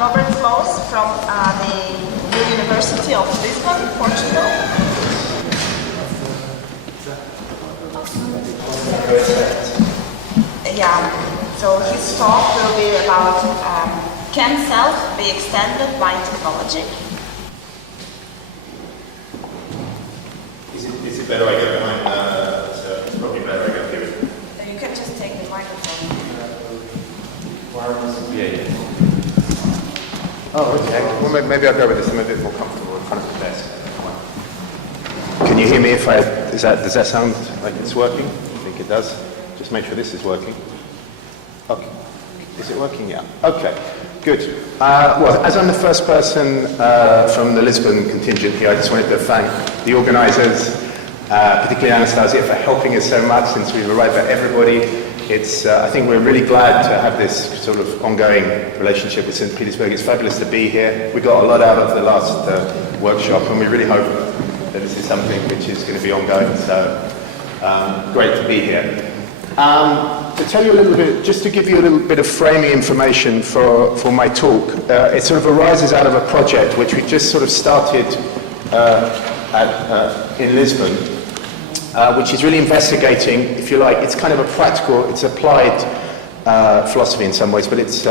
Robert Clowes from the University of Lisbon, Portugal. Yeah, so his talk will be about can self be extended by technology? Is it better I go behind? It's probably better I go here. You can just take the microphone. Yeah. Oh, okay. Well, maybe I'll go with this. I'm a bit more comfortable in front of the desk. Can you hear me? Does that sound like it's working? I think it does. Just make sure this is working. Okay. Is it working? Yeah. Okay. Good. Well, as I'm the first person from the Lisbon contingent here, I just wanted to thank the organisers, particularly Anastasia, for helping us so much since we've arrived at everybody. I think we're really glad to have this sort of ongoing relationship with Saint-Petersburg. It's fabulous to be here. We got a lot out of the last workshop, and we really hope that this is something which is going to be ongoing. So great to be here. To tell you a little bit, just to give you a little bit of framing information for my talk, it sort of arises out of a project which we just sort of started in Lisbon, which is really investigating, if you like, it's kind of a practical, it's applied philosophy in some ways, but it's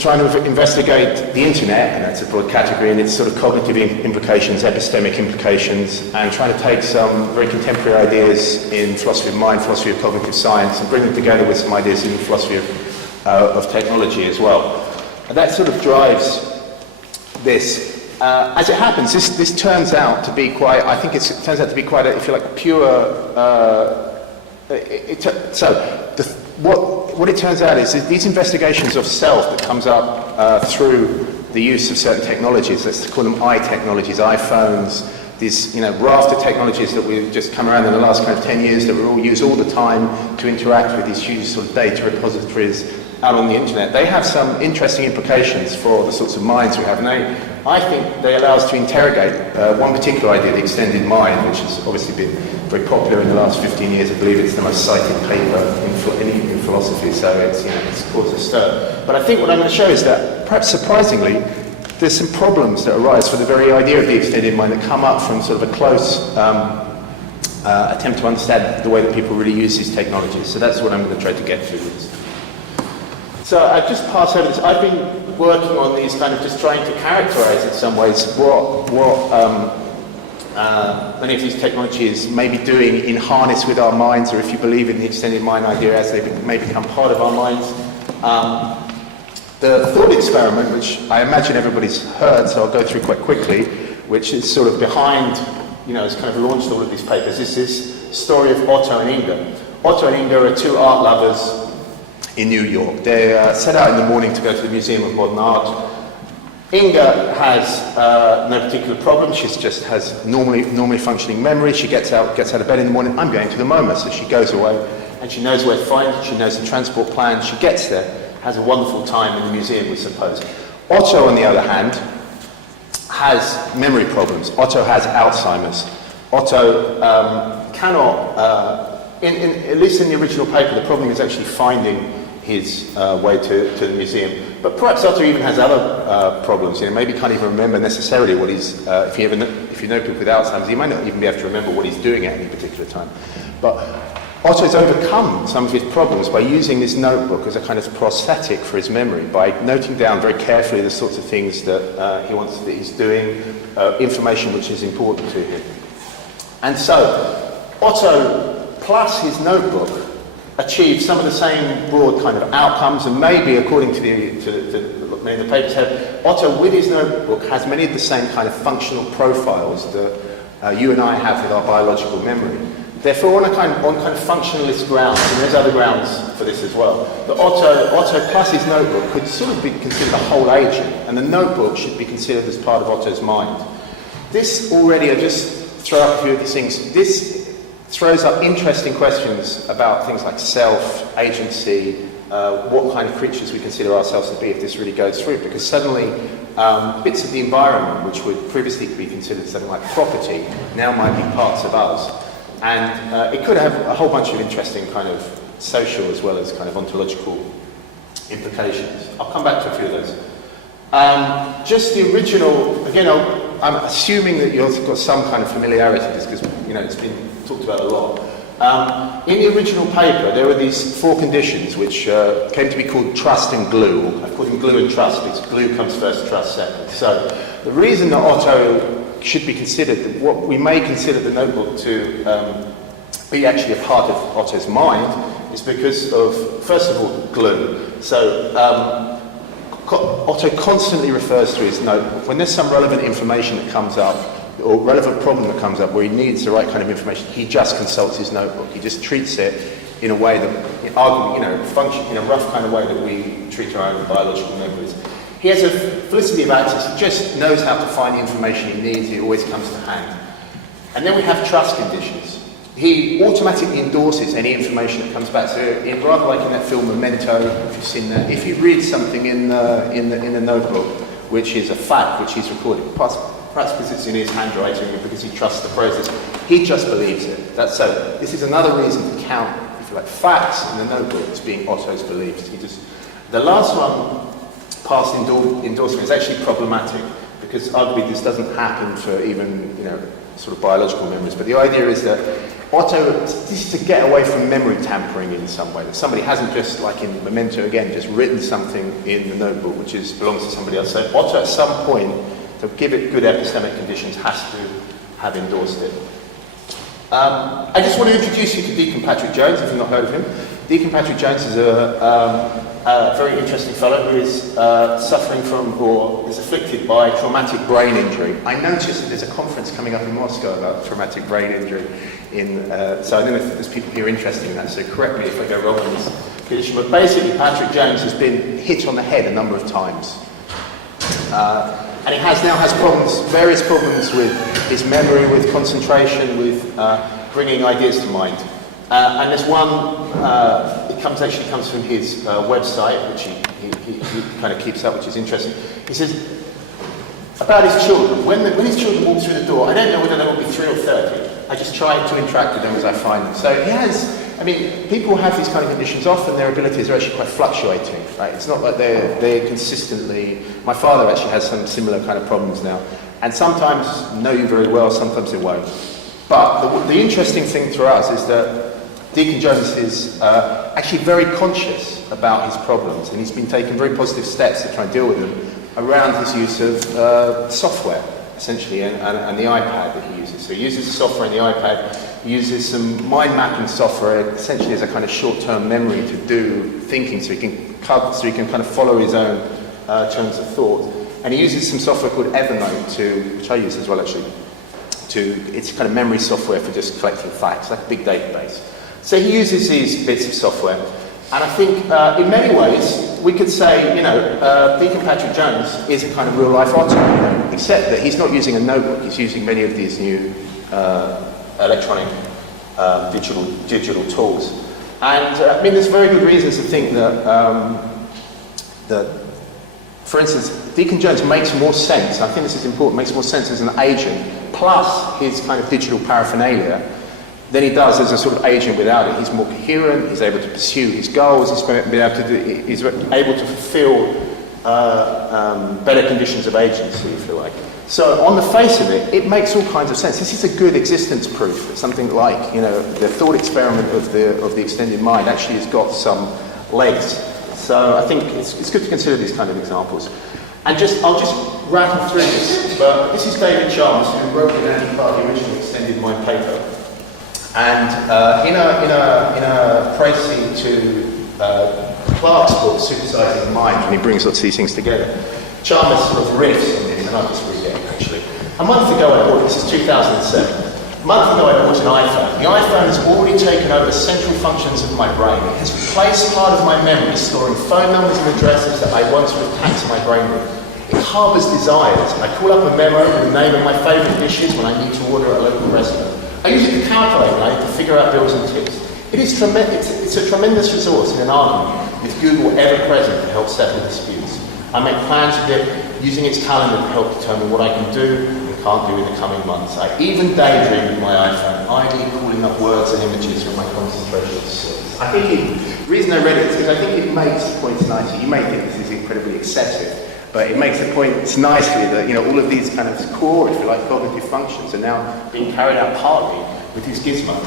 trying to investigate the internet, and that's a broad category, and its sort of cognitive implications, epistemic implications, and trying to take some very contemporary ideas in philosophy of mind, philosophy of cognitive science, and bring them together with some ideas in philosophy of technology as well. And that sort of drives this. As it happens, this turns out to be quite, I think it turns out to be quite, if you like, pure, what it turns out is that these investigations of self that comes up through the use of certain technologies, let's call them technologies, iPhones, these raft of technologies that we've just come around in the last kind of 10 years that we all use all the time to interact with these huge sort of data repositories out on the internet. They have some interesting implications for the sorts of minds we have. And I think they allow us to interrogate one particular idea, the extended mind, which has obviously been very popular in the last 15 years. I believe it's the most cited paper in philosophy, so it's caused a stir. But I think what I'm going to show is that, perhaps surprisingly, there's some problems that arise for the very idea of the extended mind that come up from sort of a close attempt to understand the way that people really use these technologies. So that's what I'm going to try to get through with this. So I've just passed over this. I've been working on these kind of just trying to characterize in some ways what many of these technologies may be doing in harness with our minds, or if you believe in the extended mind idea, as they may become part of our minds. The thought experiment, which I imagine everybody's heard, so I'll go through quite quickly, which is sort of behind, has kind of launched all of these papers. This is the story of Otto and Inga. Otto and Inga are two art lovers in New York. They set out in the morning to go to the Museum of Modern Art. Inga has no particular problem. She just has normally functioning memory. She gets out of bed in the morning. I'm going to the MoMA, so she goes away, and she knows where to find it. She knows the transport plan. She gets there, has a wonderful time in the museum, we suppose. Otto, on the other hand, has memory problems. Otto has Alzheimer's. Otto cannot, at least in the original paper, the problem is actually finding his way to the museum. But perhaps Otto even has other problems. Maybe can't even remember necessarily what he's, if you know people with Alzheimer's, he might not even be able to remember what he's doing at any particular time. But Otto's overcome some of his problems by using this notebook as a kind of prosthetic for his memory, by noting down very carefully the sorts of things that he's doing, information which is important to him. And so, Otto plus his notebook achieve some of the same broad kind of outcomes, and maybe, according to many of the papers have, Otto with his notebook has many of the same kind of functional profiles that you and I have with our biological memory. Therefore, on kind of functionalist grounds, and there's other grounds for this as well, that Otto plus his notebook could sort of be considered a whole agent, and the notebook should be considered as part of Otto's mind. This already, I just throw up a few of these things, this throws up interesting questions about things like self, agency, what kind of creatures we consider ourselves to be if this really goes through, because suddenly bits of the environment which would previously be considered something like property now might be parts of us. And it could have a whole bunch of interesting kind of social as well as kind of ontological implications. I'll come back to a few of those. Just the original, again, I'm assuming that you've got some kind of familiarity with this because, it's been talked about a lot. In the original paper, there were these 4 conditions which came to be called trust and glue. I've called them glue and trust because glue comes first, trust second. So the reason that Otto should be considered, what we may consider the notebook to be actually a part of Otto's mind, is because of, first of all, glue. So Otto constantly refers to his notebook. When there's some relevant information that comes up, or relevant problem that comes up where he needs the right kind of information, he just consults his notebook. He just treats it in a way that, arguably, function in a rough kind of way that we treat our own biological memories. He has a felicity of access. He just knows how to find the information he needs. It always comes to hand. And then we have trust conditions. He automatically endorses any information that comes back. So, rather like in that film Memento, if you've seen that, if you read something in the notebook, which is a fact which he's recorded, perhaps because it's in his handwriting or because he trusts the process, he just believes it. So this is another reason to count, if you like, facts in the notebook as being Otto's beliefs. The last one, past endorsement, is actually problematic because arguably this doesn't happen for even sort of biological memories. But the idea is that Otto, this is to get away from memory tampering in some way. That somebody hasn't just, like in Memento again, just written something in the notebook which belongs to somebody else. So Otto at some point, to give it good epistemic conditions, has to have endorsed it. I just want to introduce you to Deacon Patrick Jones, if you've not heard of him. Deacon Patrick Jones is a very interesting fellow who is suffering from, or is afflicted by traumatic brain injury. I noticed that there's a conference coming up in Moscow about traumatic brain injury. So I don't know if there's people here interested in that, so correct me if I go wrong on this condition. But basically, Patrick Jones has been hit on the head a number of times. And he now has various problems with his memory, with concentration, with bringing ideas to mind. And there's one, it comes from his website, which he kind of keeps up, which is interesting. He says, about his children, when his children walk through the door, I don't know whether they will be 3 or 30. I just try to interact with them as I find them. So he has, people have these kind of conditions. Often their abilities are actually quite fluctuating, right? It's not like they're consistently... My father actually has some similar kind of problems now. And sometimes know you very well, sometimes they won't. But the interesting thing for us is that Deacon Jones is actually very conscious about his problems, and he's been taking very positive steps to try and deal with them around his use of software, essentially, and the iPad that he uses. So he uses the software in the iPad, he uses some mind mapping software, essentially as a kind of short-term memory to do thinking, so he can kind of follow his own terms of thought. And he uses some software called Evernote, which I use as well, actually. It's kind of memory software for just collecting facts, like a big database. So he uses these bits of software, and I think in many ways we could say, Deacon Patrick Jones is a kind of real-life Otto, except that he's not using a notebook. He's using many of these new electronic digital tools, and there's very good reasons to think that for instance, Deacon Jones makes more sense. I think this is important. Makes more sense as an agent, plus his kind of digital paraphernalia, than he does as a sort of agent without it. He's more coherent, he's able to pursue his goals, he's able to fulfill better conditions of agency, if you like. So on the face of it, it makes all kinds of sense. This is a good existence proof that something like, the thought experiment of the extended mind actually has got some legs. So I think it's good to consider these kind of examples. And I'll just rattle through this, but this is David Chalmers, who wrote the part of the original extended mind paper. And in a précis to Clarke's book, Supersizing the Mind, when he brings lots of these things together, Chalmers sort of riffs on this, and I'll just read it actually. A month ago I bought, this is 2007, a month ago I bought an iPhone. The iPhone has already taken over central functions of my brain. It has replaced part of my memory, storing phone numbers and addresses that I once would tax my brain with. It harbours desires. I call up a memo with the name of my favourite dishes when I need to order at a local restaurant. I use it to calculate to figure out bills and tips. It's a tremendous resource in an argument with Google ever present to help settle disputes. I make plans with it, using its calendar to help determine what I can do and can't do in the coming months. I even daydream with my iPhone, idly calling up words and images from my concentration skills. I think the reason I read it is because I think it makes the points nicely. You may think this is incredibly excessive, but it makes the points nicely that, you know, all of these kind of core, if you like, cognitive functions are now being carried out partly with his gizmo.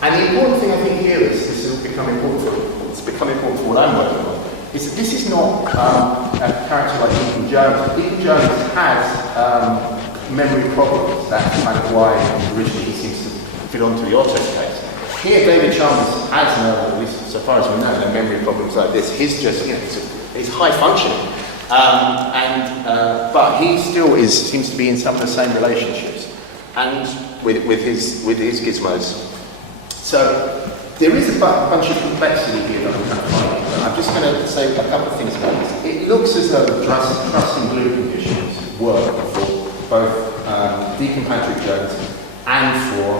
And the important thing I think here is, this has become important for what I'm working on, is that this is not a character like Ethan Jones. Ethan Jones has memory problems. That's kind of why originally he seems to fit onto the Otto case. Here, David Chalmers has no, at least so far as we know, no memory problems like this. He's just, you know, he's high functioning. But he still seems to be in some of the same relationships, and with his gizmos. So there is a bunch of complexity here that I'm kind of finding. And I'm just going to say a couple of things about this. It looks as though trust and glue conditions work for both Deacon Patrick Jones and for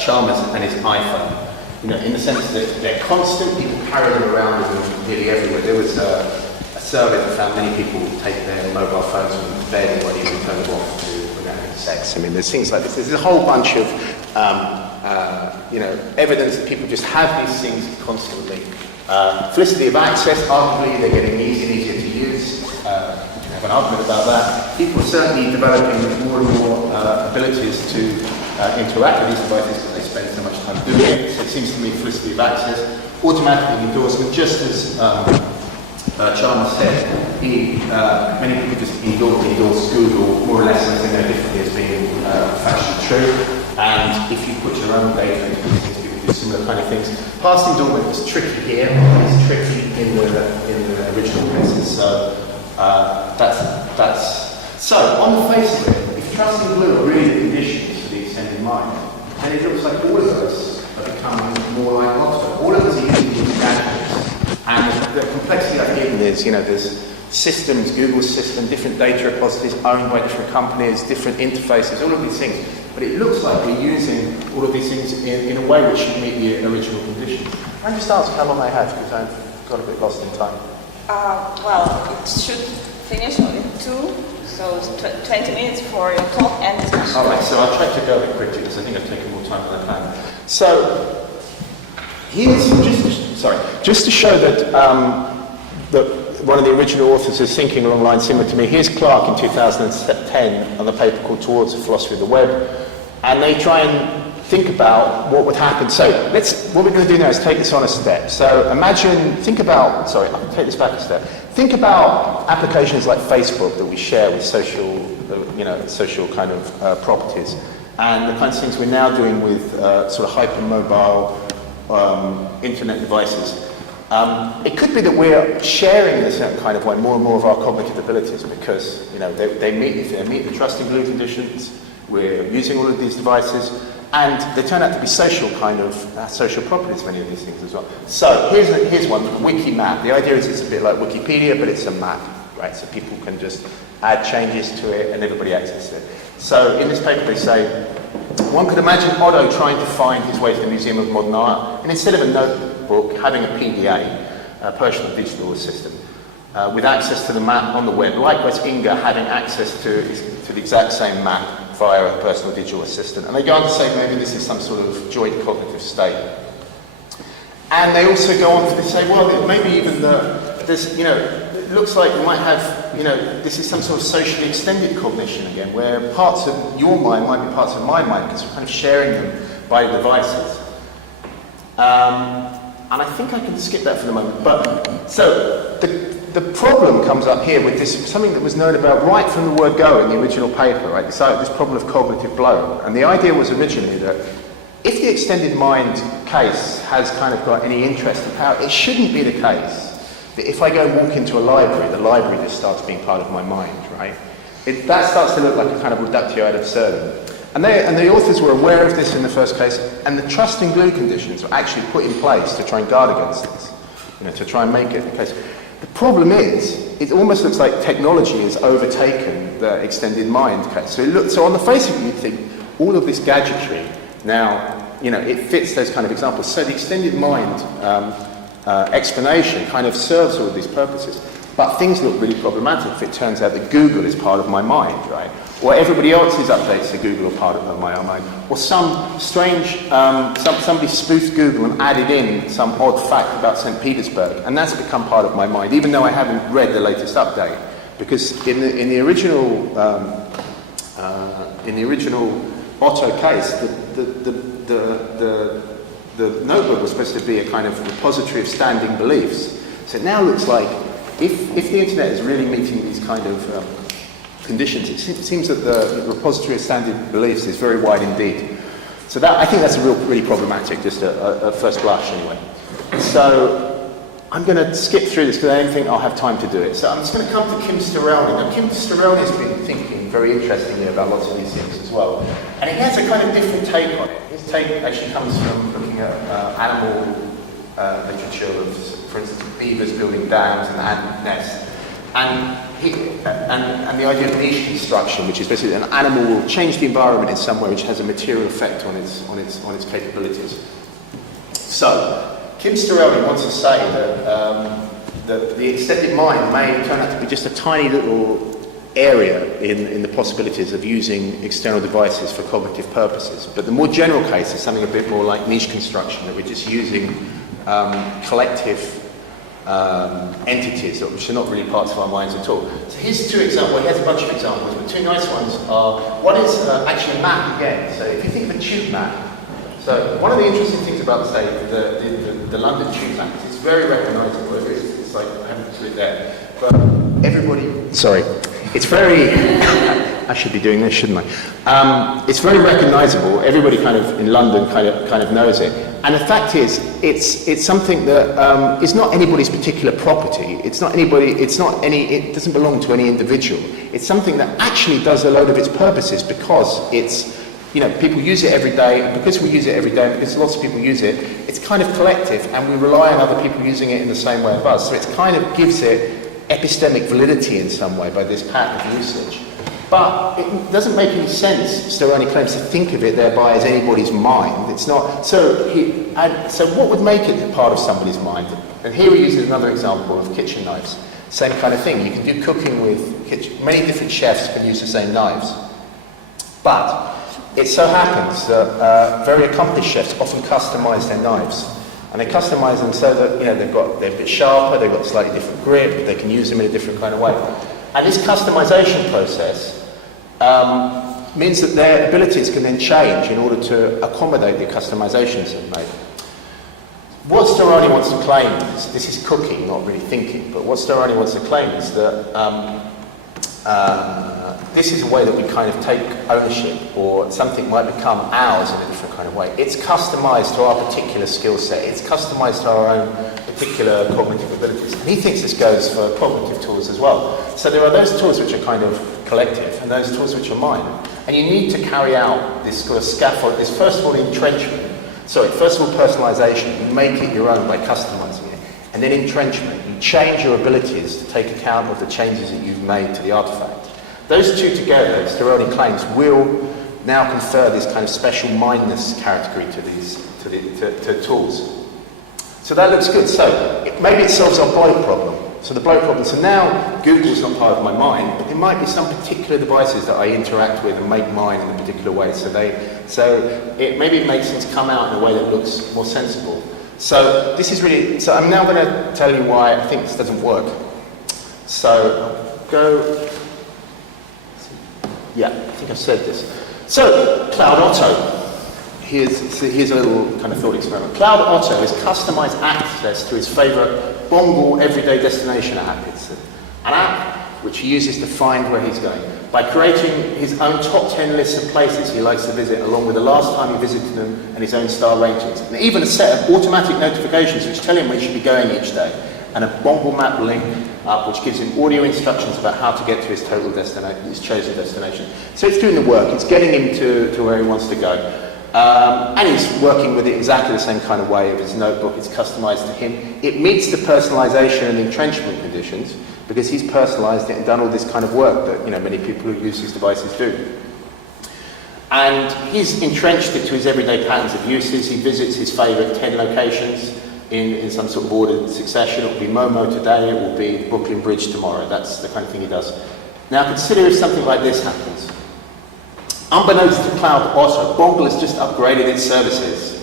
Chalmers and his iPhone. You know, in the sense that they're constant, people carry them around with them nearly everywhere. There was a survey that found many people take their mobile phones from bed and even turn them off when they're having sex. I mean, there's things like this. There's a whole bunch of you know, evidence that people just have these things constantly. Felicity of access, arguably they're getting easier and easier to use. We can have an argument about that. People are certainly developing more and more abilities to interact with these devices because they spend so much time doing it. So it seems to me felicity of access, automatic endorsement, just as Chalmers said, many people just endorse Google more or less anything no differently as being factually true. And if you put your own data into these things, people do similar kind of things. Past endorment is tricky here, it's tricky in the original cases. So that's so on the face of it, if trust and glue are really the conditions for the extended mind, then it looks like all of those are becoming more like Otto. All of us are using these gadgets, and the complexity I've given is, you know, there's systems, Google's system, different data repositories owned by different companies, different interfaces, all of these things. But it looks like we're using all of these things in a way which should meet the original conditions. Can I just ask how long I have, because I've got a bit lost in time? Well, it should finish in 2, so 20 minutes for your talk and discussion. All right, so I'll try to go a bit quickly because I think I've taken more time than I planned. So, here's just to show that one of the original authors is thinking along lines similar to me. Here's Clark in 2010 on a paper called Towards the Philosophy of the Web, and they try and think about what would happen. So what we're going to do now is take this on a step. So I'll take this back a step. Think about applications like Facebook that we share with social kind of properties, and the kinds of things we're now doing with sort of hypermobile internet devices. It could be that we're sharing in a certain kind of way more and more of our cognitive abilities because, you know, they meet the trust and glue conditions. We're using all of these devices, and they turn out to be social kind of social properties, many of these things as well. So here's one, Wikimap. The idea is it's a bit like Wikipedia, but it's a map, right? So people can just add changes to it, and everybody accesses it. So in this paper they say, one could imagine Otto trying to find his way to the Museum of Modern Art, and instead of a notebook, having a PDA, a personal digital assistant, with access to the map on the web. Likewise, Inga having access to the exact same map via a personal digital assistant. And they go on to say maybe this is some sort of joint cognitive state. And they also go on to say, well, maybe even there's, you know, it looks like we might have, you know, this is some sort of socially extended cognition again, where parts of your mind might be parts of my mind because we're kind of sharing them by devices. And I think I can skip that for the moment. But so the problem comes up here with this, something that was known about right from the word go in the original paper, right? This problem of cognitive blow. And the idea was originally that if the extended mind case has kind of got any interest in power, it shouldn't be the case that if I go and walk into a library, the library just starts being part of my mind, right? That starts to look like a kind of reductio ad absurdum. And the authors were aware of this in the first case, and the trust and glue conditions were actually put in place to try and guard against this, you know, to try and make it the case. The problem is, it almost looks like technology has overtaken the extended mind case. So on the face of it, you'd think all of this gadgetry now, you know, it fits those kind of examples. So the extended mind explanation kind of serves all of these purposes. But things look really problematic if it turns out that Google is part of my mind, right? Or everybody else's updates to Google are part of my own mind. Or some strange, somebody spoofed Google and added in some odd fact about Saint-Petersburg, and that's become part of my mind, even though I haven't read the latest update. Because in the original Otto case, the notebook was supposed to be a kind of repository of standing beliefs. So it now looks like if the internet is really meeting these kind of conditions, it seems that the repository of standing beliefs is very wide indeed. So that, I think that's really problematic, just at first blush anyway. So I'm going to skip through this because I don't think I'll have time to do it. So I'm just going to come to Kim Sterelny. Now, Kim Sterelny has been thinking very interestingly about lots of these things as well. And he has a kind of different take on it. His take actually comes from looking at animal literature of, for instance, beavers building dams and ant nests. And the idea of niche construction, which is basically an animal will change the environment in some way which has a material effect on its capabilities. So, Kim Sterelny wants to say that the extended mind may turn out to be just a tiny little area in the possibilities of using external devices for cognitive purposes. But the more general case is something a bit more like niche construction, that we're just using collective entities which are not really parts of our minds at all. So here's two examples. He has a bunch of examples, but two nice ones are, one is actually a map again. So if you think of a tube map, so one of the interesting things about, say, the London tube map is it's very recognisable. It's like, I haven't put it there, but everybody, sorry, it's very, I should be doing this, shouldn't I? It's very recognisable. Everybody kind of in London kind of knows it. And the fact is, it's something that is not anybody's particular property. It doesn't belong to any individual. It's something that actually does a load of its purposes because it's, people use it every day, and because we use it every day, and because lots of people use it, it's kind of collective, and we rely on other people using it in the same way as us. So it kind of gives it epistemic validity in some way by this pattern of usage. But it doesn't make any sense, Sterelny claims, to think of it thereby as anybody's mind. It's not. So what would make it part of somebody's mind? And here he uses another example of kitchen knives. Same kind of thing. You can do cooking with many different chefs can use the same knives. But it so happens that very accomplished chefs often customize their knives. And they customize them so that they're a bit sharper, they've got a slightly different grip, they can use them in a different kind of way. And this customization process means that their abilities can then change in order to accommodate the customizations they've made. What Sterelny wants to claim is, this is cooking, not really thinking, but what Sterelny wants to claim is that this is a way that we kind of take ownership, or something might become ours in a different kind of way. It's customized to our particular skill set. It's customized to our own particular cognitive abilities. And he thinks this goes for cognitive tools as well. So there are those tools which are kind of collective, and those tools which are mine. And you need to carry out this sort of scaffold, this first of all first of all personalization. You make it your own by customizing it. And then entrenchment. You change your abilities to take account of the changes that you've made to the artifact. Those two together, Sterelny claims, will now confer this kind of special mindness category to tools. So that looks good. So maybe it solves our bloat problem. So the bloat problem. So now Google's not part of my mind, but there might be some particular devices that I interact with and make mine in a particular way. Maybe it makes things come out in a way that looks more sensible. So this is really. So I'm now going to tell you why I think this doesn't work. So I'll go. Yeah, I think I've said this. So, Cloud Otto. Here's a little kind of thought experiment. Cloud Otto has customized access to his favourite Bongal everyday destination app. It's an app which he uses to find where he's going. By creating his own top 10 lists of places he likes to visit, along with the last time he visited them and his own star ratings. And even a set of automatic notifications which tell him where he should be going each day. And a Bongal map link up which gives him audio instructions about how to get to his chosen destination. So it's doing the work, it's getting him to where he wants to go. And he's working with it exactly the same kind of way of his notebook, it's customized to him. It meets the personalization and entrenchment conditions because he's personalized it and done all this kind of work that many people who use his devices do. And he's entrenched it to his everyday patterns of uses. He visits his favorite 10 locations. in some sort of ordered succession. It will be Momo today, it will be Brooklyn Bridge tomorrow. That's the kind of thing he does. Now consider if something like this happens. Unbeknownst to Cloud Otto, Bongle has just upgraded its services.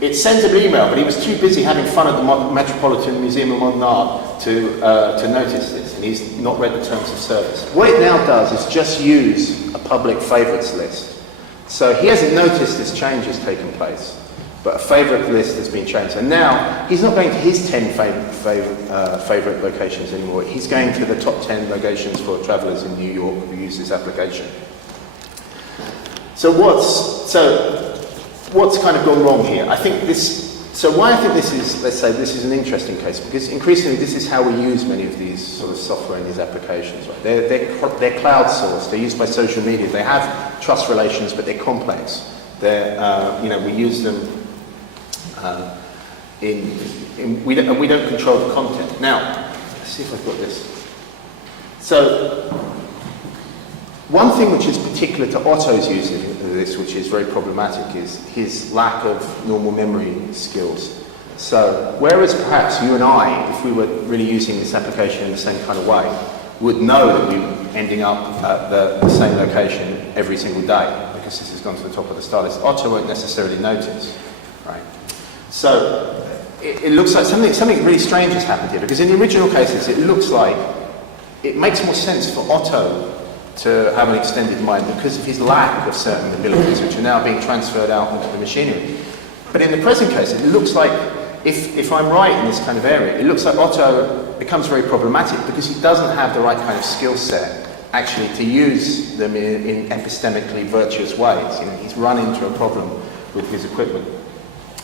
It sent an email, but he was too busy having fun at the Metropolitan Museum of Modern Art to notice this, and he's not read the terms of service. What it now does is just use a public favourites list. So he hasn't noticed this change has taken place, but a favourite list has been changed. And now he's not going to his 10 favourite locations anymore. He's going to the top 10 locations for travellers in New York who use this application. So what's kind of gone wrong here? I think why I think this is, let's say, this is an interesting case, because increasingly this is how we use many of these sort of software and these applications, right? They're cloud sourced, they're used by social media, they have trust relations, but they're complex. We use them we don't control the content. Now, let's see if I've got this. So, one thing which is particular to Otto's use of this, which is very problematic, is his lack of normal memory skills. So, whereas perhaps you and I, if we were really using this application in the same kind of way, would know that we were ending up at the same location every single day, because this has gone to the top of the star list, Otto won't necessarily notice, right? So, it looks like something really strange has happened here, because in the original cases, it looks like it makes more sense for Otto to have an extended mind because of his lack of certain abilities, which are now being transferred out into the machinery. But in the present case, it looks like, if I'm right in this kind of area, it looks like Otto becomes very problematic because he doesn't have the right kind of skill set actually to use them in epistemically virtuous ways. You know, he's run into a problem with his equipment.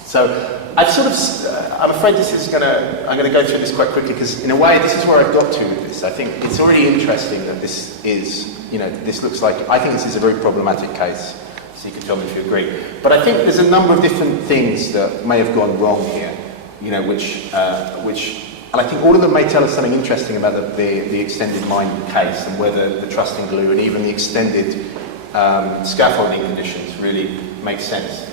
So I'm afraid I'm going to go through this quite quickly because in a way this is where I've got to with this. I think it's already interesting that this is, this looks like, I think this is a very problematic case, so you can tell me if you agree. But I think there's a number of different things that may have gone wrong here, which and I think all of them may tell us something interesting about the extended mind case and whether the trusting glue and even the extended scaffolding conditions really make sense.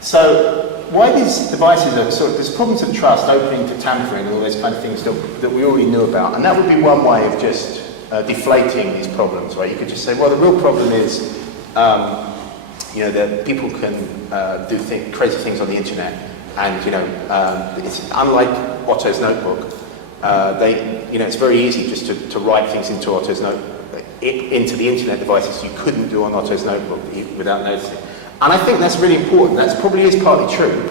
So, why these devices are there's problems of trust, opening to tampering, and all those kind of things that we already knew about, and that would be one way of just deflating these problems, right? You could just say, well, the real problem is, that people can do crazy things on the internet, and it's unlike Otto's notebook. It's very easy just to write things into Otto's notebook, into the internet devices you couldn't do on Otto's notebook without noticing. And I think that's really important. That probably is partly true.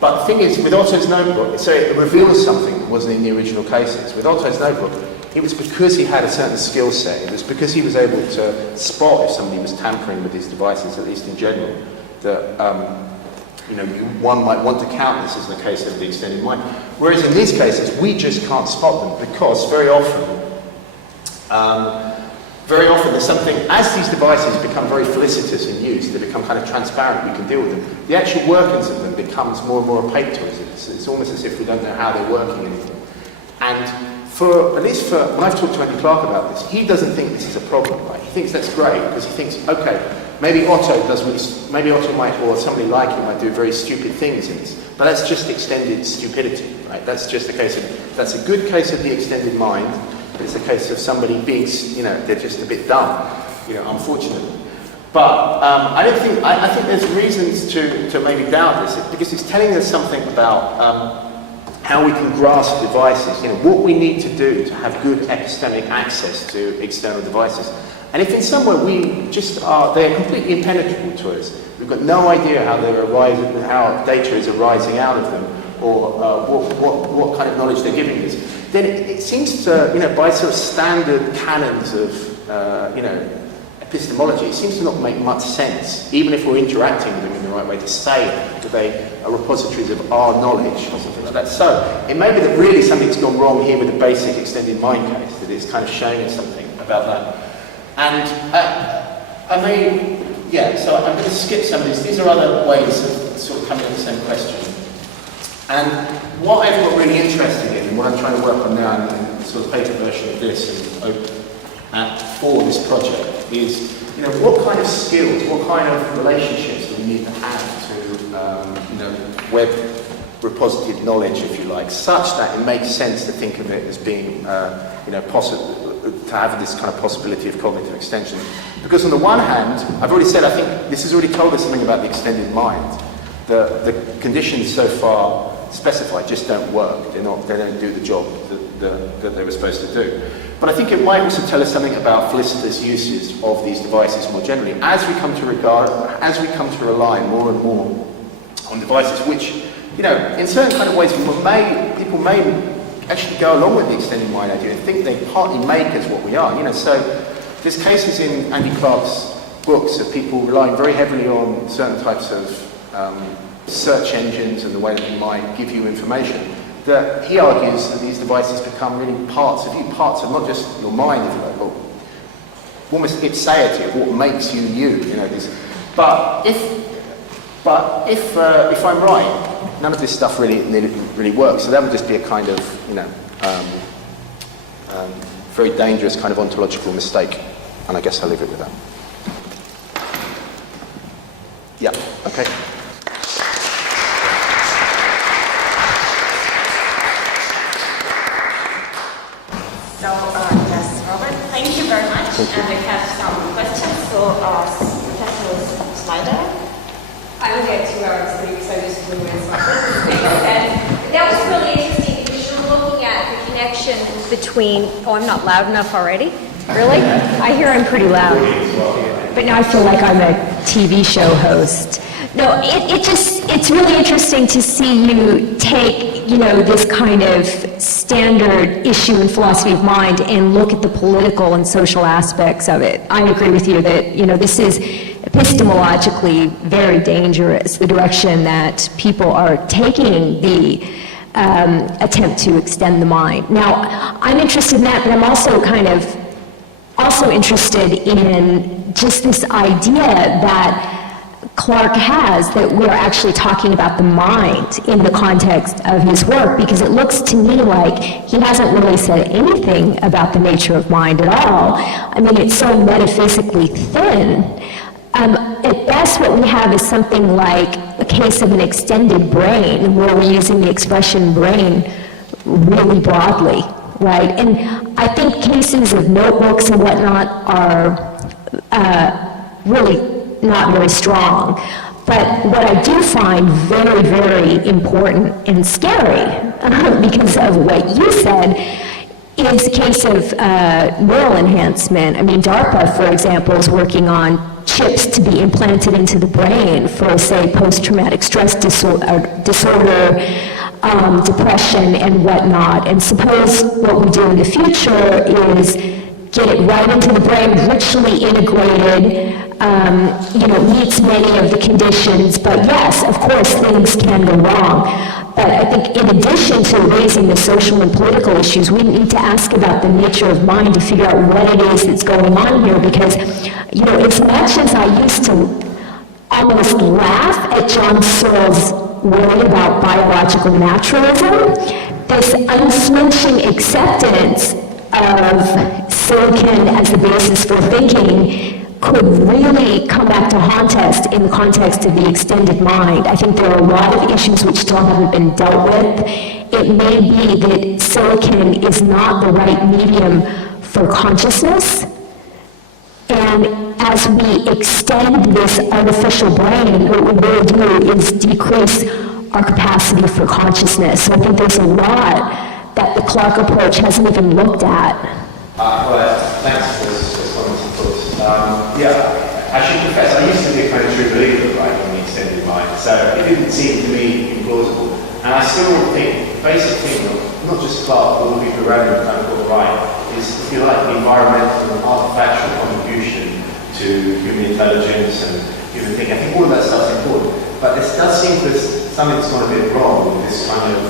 But the thing is, with Otto's notebook, so it reveals something that wasn't in the original cases. With Otto's notebook, it was because he had a certain skill set. It was because he was able to spot if somebody was tampering with his devices, at least in general, that one might want to count this as the case of the extended mind. Whereas in these cases, we just can't spot them because very often there's something, as these devices become very felicitous in use, they become kind of transparent, we can deal with them, the actual workings of them becomes more and more opaque to us. It's almost as if we don't know how they're working anymore. And at least when I've talked to Andy Clark about this, he doesn't think this is a problem, right? He thinks that's great, because he thinks, okay, maybe Otto might, or somebody like him might do very stupid things in this, but that's just extended stupidity, right? That's just that's a good case of the extended mind. It's a case of somebody being, they're just a bit dumb, unfortunately. But I think there's reasons to maybe doubt this, because it's telling us something about how we can grasp devices, what we need to do to have good epistemic access to external devices. And if in some way they're completely impenetrable to us, we've got no idea how how data is arising out of them, or what kind of knowledge they're giving us, then it seems to, by sort of standard canons of, epistemology, it seems to not make much sense, even if we're interacting with them in the right way, to say that they are repositories of our knowledge or something like that. So, it may be that really something's gone wrong here with the basic extended mind case, that it's kind of showing us something about that. And so I'm going to skip some of these. These are other ways of sort of coming at the same question. And what I've got really interested in, and what I'm trying to work on now in the sort of paper version of this and for this project, is what kind of skills, what kind of relationships do we need to have to web reposited knowledge, if you like, such that it makes sense to think of it as being, to have this kind of possibility of cognitive extension. Because on the one hand, I've already said, I think this has already told us something about the extended mind. The conditions so far specified just don't work. They don't do the job that they were supposed to do. But I think it might also tell us something about felicitous uses of these devices more generally, as we come to rely more and more on devices which, in certain kind of ways, people may actually go along with the extended mind idea and think they partly make us what we are. So there's cases in Andy Clark's books of people relying very heavily on certain types of search engines and the way that they might give you information, that he argues that these devices become really parts of you, parts of not just your mind, if you like, or almost ipseity of what makes you you. But if I'm right, none of this stuff really works. So that would just be a kind of very dangerous kind of ontological mistake. And I guess I'll leave it with that. Yeah. Okay. Yes, Robert, thank you very much. And we have some questions. So, Professor Slider. I would get 2 hours sleep, so I just flew in. And that was really interesting because you're looking at the connection between. Oh, I'm not loud enough already? Really? I hear I'm pretty loud. But now I feel like I'm a TV show host. No, it's really interesting to see you take, this kind of standard issue in philosophy of mind and look at the political and social aspects of it. I agree with you that, this is epistemologically very dangerous, the direction that people are taking the attempt to extend the mind. Now, I'm interested in that, but I'm also interested in just this idea that Clarke has, that we're actually talking about the mind in the context of his work, because it looks to me like he hasn't really said anything about the nature of mind at all. I mean, it's so metaphysically thin. At best, what we have is something like a case of an extended brain, where we're using the expression brain really broadly, right? And I think cases of notebooks and whatnot are really not very strong. But what I do find very, very important and scary, because of what you said, is a case of neural enhancement. I mean, DARPA, for example, is working on chips to be implanted into the brain for, say, post-traumatic stress disorder, depression, and whatnot. And suppose what we do in the future is get it right into the brain, richly integrated, meets many of the conditions. But yes, of course, things can go wrong. But I think in addition to raising the social and political issues, we need to ask about the nature of mind to figure out what it is that's going on here. Because, as much as I used to almost laugh at John Searle's worry about biological naturalism, this unflinching acceptance of silicon as the basis for thinking could really come back to haunt us in the context of the extended mind. I think there are a lot of issues which still haven't been dealt with. It may be that silicon is not the right medium for consciousness, and as we extend this artificial brain, what we really do is decrease our capacity for consciousness. So I think there's a lot that the Clarke approach hasn't even looked at. Thanks for those comments and thoughts. I should confess, I used to be a kind of true believer, right, in the extended mind, so it didn't seem to me implausible. And I still think, basic thing, not just Clarke, but all the people around him kind of got right, is, if you like, the environmental and artifactual contribution to human intelligence and human thinking. I think all of that stuff's important. But there does seem that something's gone a bit wrong with this kind of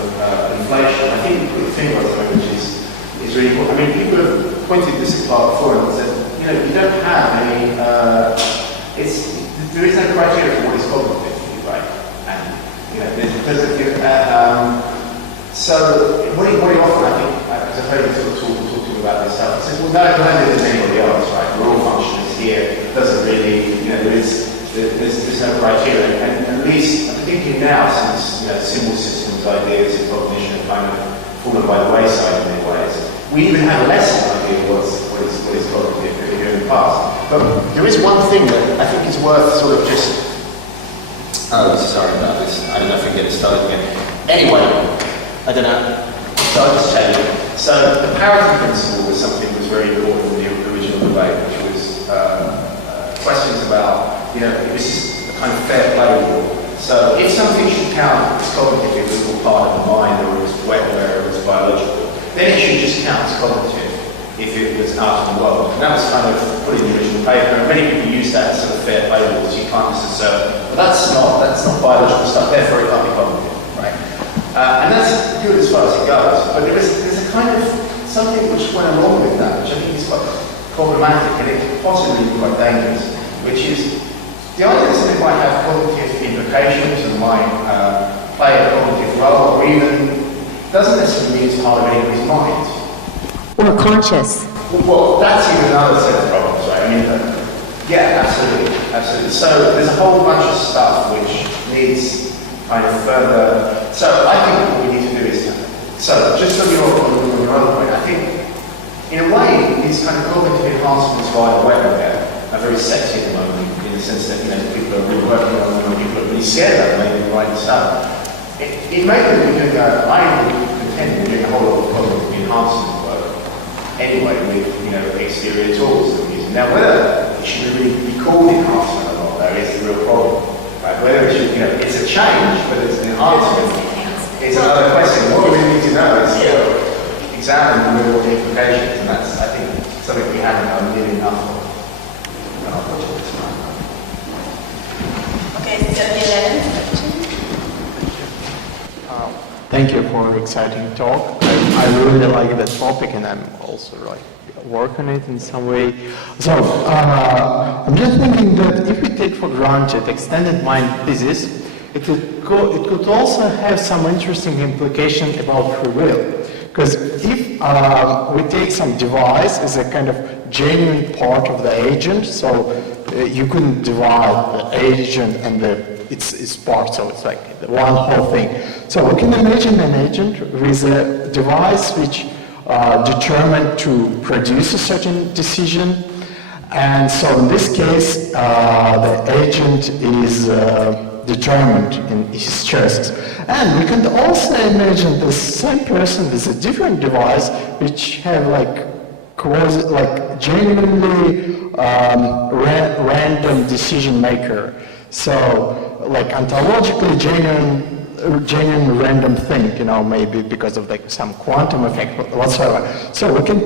inflation. I think we put the finger on something which is really important. I mean, people have pointed this at Clarke before and said, you don't have any, there is no criteria for what is cognitive, right? And, so what do you offer? I think, as I've heard you sort of talking about this stuff, it says, well, no there's anybody else, right? We're all functionalists here. It doesn't really, there's no criteria. And at least, I'm thinking now, since symbol systems ideas of cognition have kind of fallen by the wayside in many ways. We even have less of an idea of what is cognitive here in the past. But there is one thing that I think is worth sort of just... Oh, sorry about this. I don't know if we can get it started again. Anyway, I don't know. So I'll just tell you. So the parity principle was something that was very important in the original debate, which was questions about, it was just a kind of fair play rule. So if something should count as cognitive, it was all part of the mind, or it was wet, where it was biological, then it should just count as cognitive if it was out in the world. And that was kind of put in the original paper, and many people use that as sort of fair play rules. You can't just assert, well, that's not biological stuff, therefore it can't be cognitive, right? And that's good as far as it goes. But there's a kind of something which went along with that, which I think is quite problematic, and it could possibly be quite dangerous, which is the idea that something might have cognitive implications and might play a cognitive role, or even doesn't necessarily mean it's part of anybody's mind. Or conscious. Well, that's even another set of problems, right? I mean, yeah, absolutely. So there's a whole bunch of stuff which needs kind of further. So I think what we need to do is, so just on your other point, I think in a way these kind of cognitive enhancements via the web are very sexy at the moment, in the sense that people are really working on them, and people are really scared of them, maybe right stuff. It may be we're doing I would contend we're doing a whole lot of cognitive enhancement work anyway with exterior tools that we're using. Now whether it should really be called enhancement or not, though, is the real problem. Right? Whether it should, it's a change, but it's an enhancement. It's another question. What we really need to know is examine the real implications, and that's, I think, something we haven't done nearly enough of. Okay, so the 11th question. Thank you for an exciting talk. I really like the topic, and I'm also working on it in some way. So I'm just thinking that if we take for granted extended mind thesis, it could also have some interesting implication about free will. Because if we take some device as a kind of genuine part of the agent, so you couldn't divide the agent and its part, so it's like one whole thing. So we can imagine an agent with a device which determined to produce a certain decision, and so in this case the agent is determined in his choices. And we can also imagine the same person with a different device which have genuinely random decision maker. So ontologically genuine random thing, maybe because of some quantum effect whatsoever. So we can,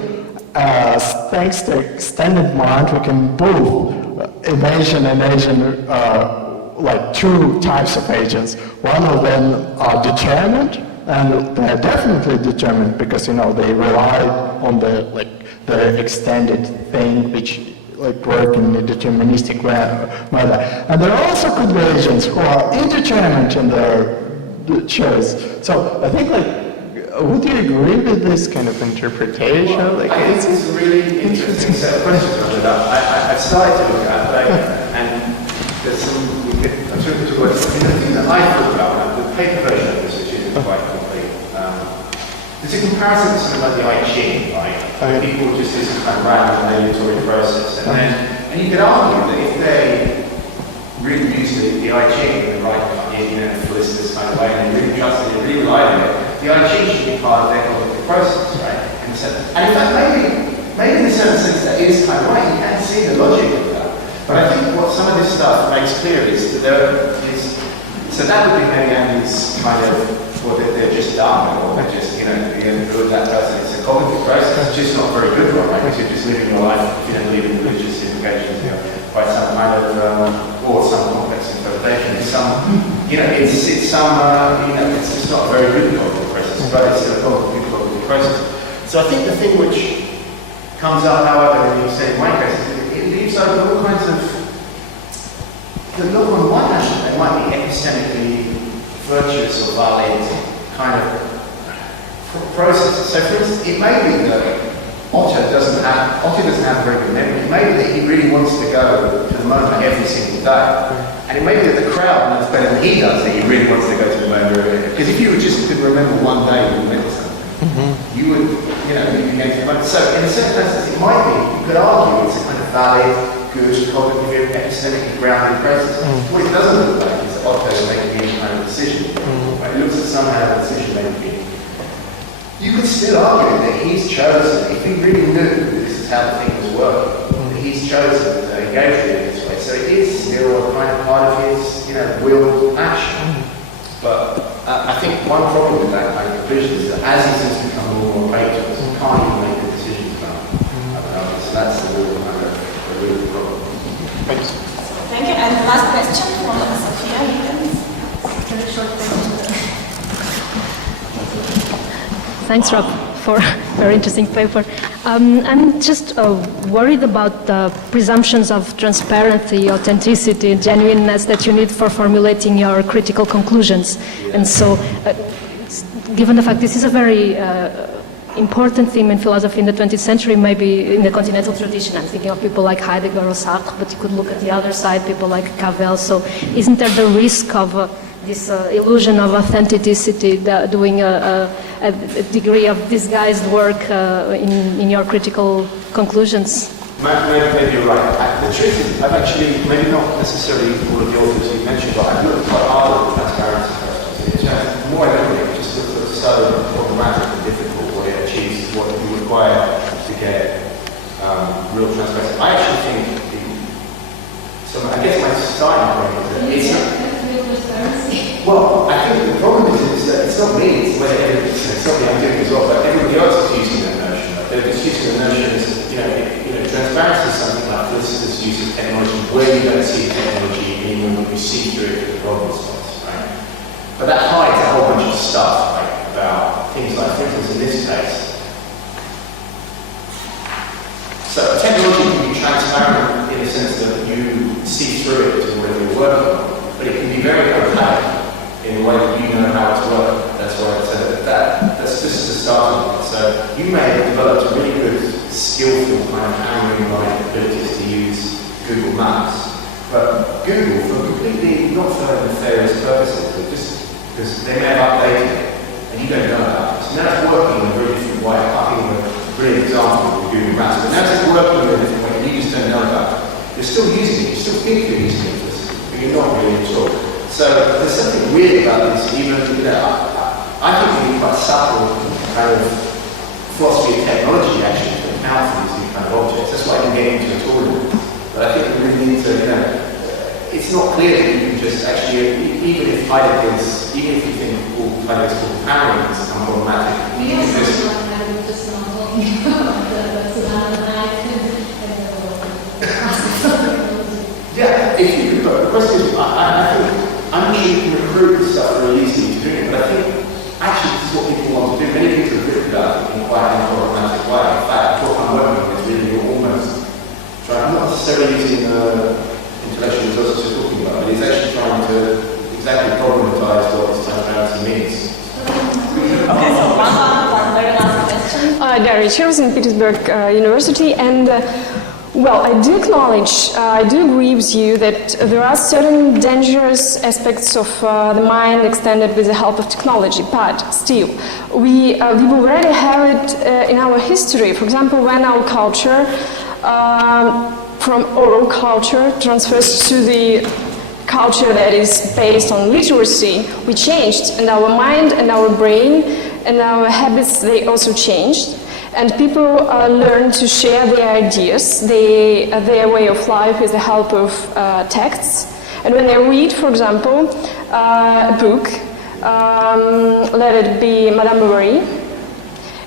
thanks to extended mind, we can both imagine two types of agents. One of them are determined, and they're definitely determined because they rely on the extended thing which work in a deterministic manner. And there also could be agents who are indeterminate in their choice. So I think would you agree with this kind of interpretation? Well, I think it's a really interesting set of questions I've started to look at, and there's some, I'm sure to talk about the thing that I thought about, the paper version of this, which isn't quite complete. There's a comparison to something like the I Ching, right? People just do some kind of random aleatory process, and you could argue that if they really used the I Ching in the right felicitous kind of way, and they really trusted it, really relied on it, the I Ching should be part of their cognitive process, right? And in fact, maybe in a certain sense that is kind of right. You can see the logic of that. But I think what some of this stuff makes clear is that so that would be maybe Andy's kind of, well, they're just dumb, or they're just, good that person. It's a cognitive process. It's just not a very good one, right? Because you're just living your life, if you don't believe in religious implications, by some kind of, or some complex interpretation. It's just not a very good cognitive process, but it's still a cognitive process. So I think the thing which comes up, however, when you say in my case, it leaves open all kinds of, look, on one hand, they might be epistemically virtuous or valid kind of processes. So for instance, it may be that Otto doesn't have Otto doesn't have a very good memory. It may be that he really wants to go to the MoMA every single day. And it may be that the crowd knows better than he does that he really wants to go to the MoMA every day. Because if you just could remember one day you remember something, you would, you know, you can go to the MoMA. So in a certain sense, it might be, you could argue it's a kind of valid, good, cognitive, epistemically grounded process. What it doesn't look like is that Otto's making any kind of decision. It looks at somehow the decision making. You could still argue that he's chosen, if he really knew that this is how the thing was working, that he's chosen to engage with it this way. So it is still a kind of part of his, you know, willed action. But I think one problem with that kind of provision is that as he starts to become more and more patient, he can't even make the decisions about it. So that's the real problem. Thanks. Thank you. And the last question from Sophia Higgins. Very short question. Thanks, Rob, for a very interesting paper. I'm just worried about the presumptions of transparency, authenticity, genuineness that you need for formulating your critical conclusions. And so, given the fact this is a very important theme in philosophy in the 20th century, maybe in the continental tradition, I'm thinking of people like Heidegger or Sartre, but you could look at the other side, people like Cavell. So isn't there the risk of this illusion of authenticity, doing a degree of disguised work in your critical conclusions? Maybe you're right. The truth is, I've actually, maybe not necessarily all of the authors you mentioned, but I've looked quite hard at the transparency questions. The more I look at it, it just looks so problematic and difficult what it achieves, what you require to get real transparency. I actually think, I guess my starting point is that it's not. Well, I think the problem is that it's not me, it's whether it's not me I'm doing as well, but everybody else is using that notion. They're just using the notion as, transparency is something like philosophers use of technology where you don't see technology, meaning when you see through it the problem spots, right? But that hides a whole bunch of stuff, right, about things like, for instance, in this case. So technology can be transparent in the sense that you see through it to whatever you're working on, but it can be very opaque in the way that you know how it's working. That's why I said that's just as a starting point. So you may have developed a really good, skillful kind of hammering-like abilities to use Google Maps, but Google, for completely, not for nefarious purposes, but just because they may have updated it, and you don't know about it. So now it's working in a very different way. I think of a brilliant example with Google Maps, but now it's working in a different way, and you just don't know about it. You're still using it, you still think you're using it, but you're not really at all. So there's something weird about this, even, I think we need quite subtle kind of philosophy of technology actually to account for these new kind of objects. That's why I can get into it all. But I think we really need to, it's not clear that you can just actually, even if Heidegger's, even if you think all Heidegger's called hammering is problematic, you can just... Yeah, if you could, but the question is, I think, I'm sure you can recruit stuff really easily to do it, but I think actually this is what people want to do. Many people have written about it in quite an problematic way. In fact, what I'm working on is really almost trying, I'm not necessarily using the intellectual resources you're talking about, but it's actually trying to exactly problematize what this transparency means. Okay, so one very last question. Gary, here in Saint-Petersburg University, and well, I do acknowledge, I do agree with you that there are certain dangerous aspects of the mind extended with the help of technology, but still, we already have it in our history. For example, when our culture, from oral culture, transfers to the culture that is based on literacy, we changed, and our mind and our brain and our habits, they also changed. And people learn to share their ideas, their way of life with the help of texts. And when they read, for example, a book, let it be Madame Bovary,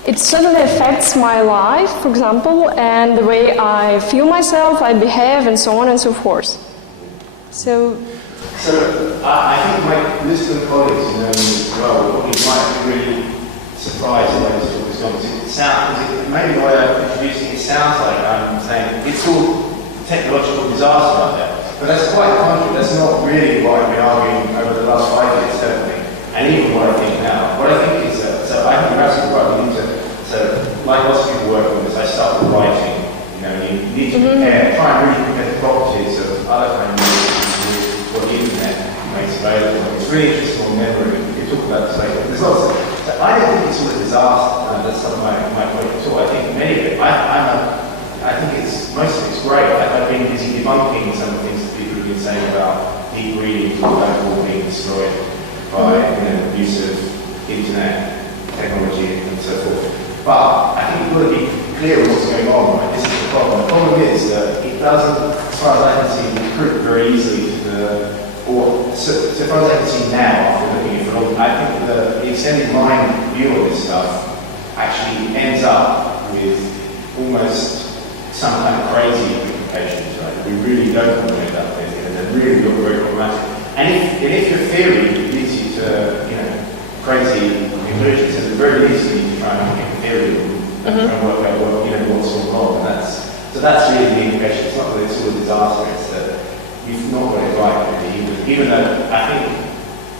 it certainly affects my life, for example, and the way I feel myself, I behave, and so on and so forth. So I think my Lisbon colleagues, well, what you might be really surprised at those sort of responses. Maybe the way I'm introducing it sounds like I'm saying it's all technological disaster out there. But that's quite the contrary. That's not really what I've been arguing over the last 5 years, certainly. And even what I think now. What I think is that, so I think you're absolutely right. So like lots of people working on this, I started writing try and really compare the properties of other kind of mediums with what the internet makes available. It's really interesting on memory. We can talk about this later. There's lots of, so I don't think it's all a disaster. That's not my point at all. I think many of it, I think most of it's great. I've been busy debunking some of the things that people have been saying about deep reading, about being destroyed by use of internet technology and so forth. But I think we've got to be clear on what's going on. Right? This is the problem. The problem is that it doesn't, as far as I can see, recruit very easily to the, or so far as I can see now, after looking at it for a long time, I think the extended mind view of this stuff actually ends up with almost some kind of crazy implications, right? We really don't want to end up with, they're really not very problematic. And if your theory leads you to, crazy conclusions, then the very least you need to try and make a theory and try and work out what's all wrong. And that's really the implication. It's not that it's all a disaster, it's that you've not got it right, really, even though I think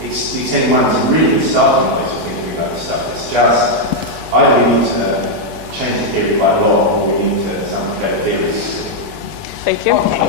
the extended mind is a really good starting place for thinking about this stuff. It's just either we need to change the theory by law or we need to some better theories. Thank you. Okay,